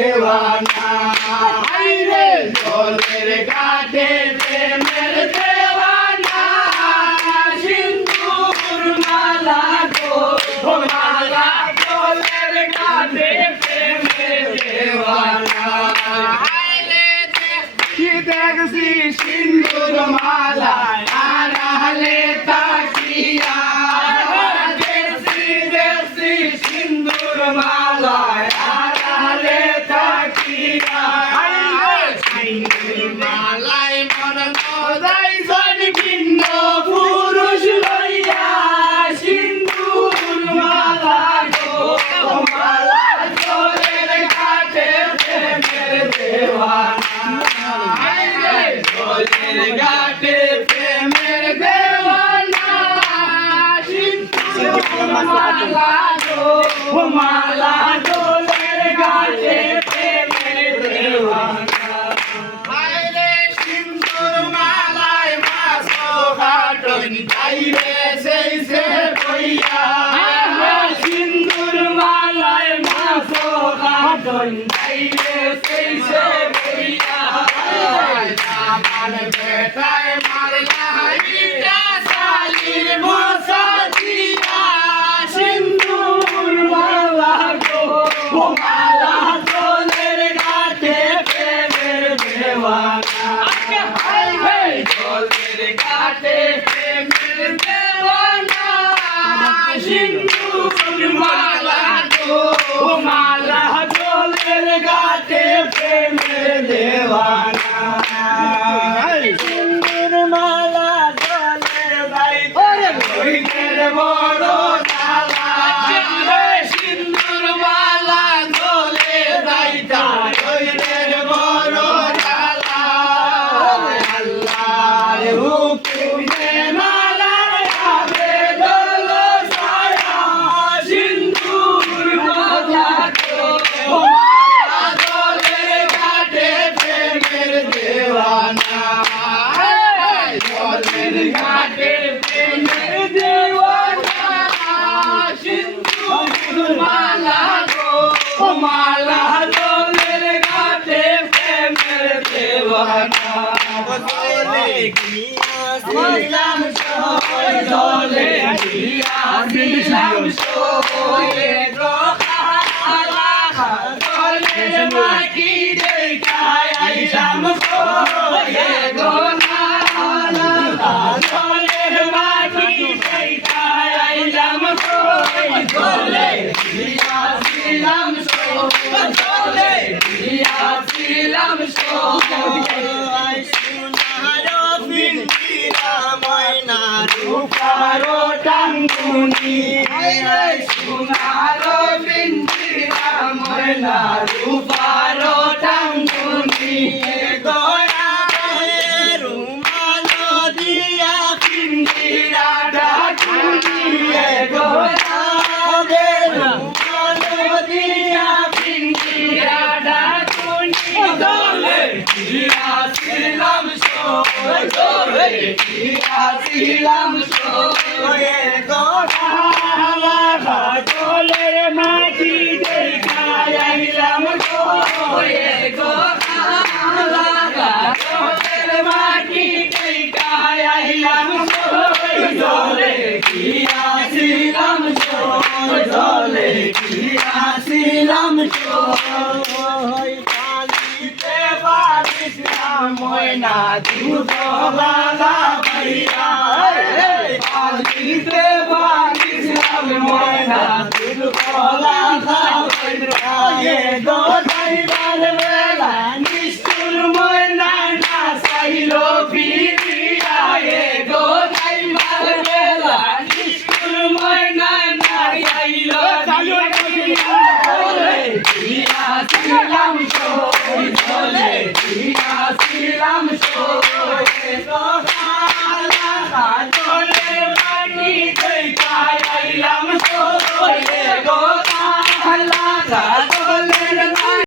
দেওয়ানা আইরে জলের ঘাটে প্রেমের দেওয়ানা সিন্দুর মালা গো মালা জলের ঘাটে প্রেমের দেওয়ানা আইরে দেখছি সিন্দুর মালা আড়ালে তাকিয়া দেখছি সিন্দুর মালা আড়ালে তাকিয়া সিন্দুর মালায় মন নদাই জন ভিন্ন পুরুষ লইয়া সিন্দুর মালা গো মালা জলের ঘাটে প্রেমের দেওয়ানা জলের ঘাটে প্রেমের দেওয়ানা সিন্দুর মালা গো মালা জলের ঘাটে প্রেমের দেওয়ানা আইরে সিন্দুর মালায় মাছ ঘাটন যাইবে সেই সে বইয়া সিন্দুর মালায় মাছ ঘাটন যাইবে সেই সে বইয়া আমার বেটায় মারলা ইটা শালির মশা দিয়া সিন্দুর মালা গো মালা জলের ঘাটে প্রেমের দেওয়ানা জলের ঘাটে প্রেমের দেওয়ানা সিন্দুর মালা গো মালা জলের ঘাটে প্রেমের দেওয়ানা সিন্দুর মালা জলের বাইতে বড় জ্বালা সিন্দুর মালা জলের বাইতা বড় জ্বালা আল্লাহর হুকুমে মালা আবে দল সায়া সিন্দুর মালা গো মালা জলের ঘাটে প্রেমের দেওয়ানা জলের ঘাটে প্রেমের দেওয়ানা সিন্দুর মালা গো মালা জলের ঘাটে প্রেমের দেওয়ানা দিলাম সই জলে দিলাম সই গো খালা জলের মাটি দেখায় আইলাম সই গো খালা জলের মাটি দেখায় আইলাম সই জলে দিলাম সই জলে দিলাম সই রূপারো টাঙ্গুনি সোনারো বিন্দিরা ময়না রূপারো টাঙ্গুনি গোরা রুমালো দিয়া বিন্দিরা ডাকুনি গোরা রুমালো দিয়া বিন্দিরা ডাকুনি দলে দিয়াছিলাম সই দলে দিয়াছিলাম সই গোরা জলের মাটি দেখায় আইলাম সই গোরা জলের মাটি দেখায় আইলাম সই জলে দিয়াছিলাম সই জলে দিয়াছিলাম সই পালিতে বারিশলাম ময়না দুধ বালা ভাইয়া পালিতে বারিশলাম ময়না দুধ বালা ভাইয়া গো যাইবার বেলা নিষ্ঠুর ময়না না চাইলো ফিরিয়া গো যাইবার বেলা নিষ্ঠুর ময়না না চাইলো দিয়াছিলাম সই জলে দিয়াছিলাম সই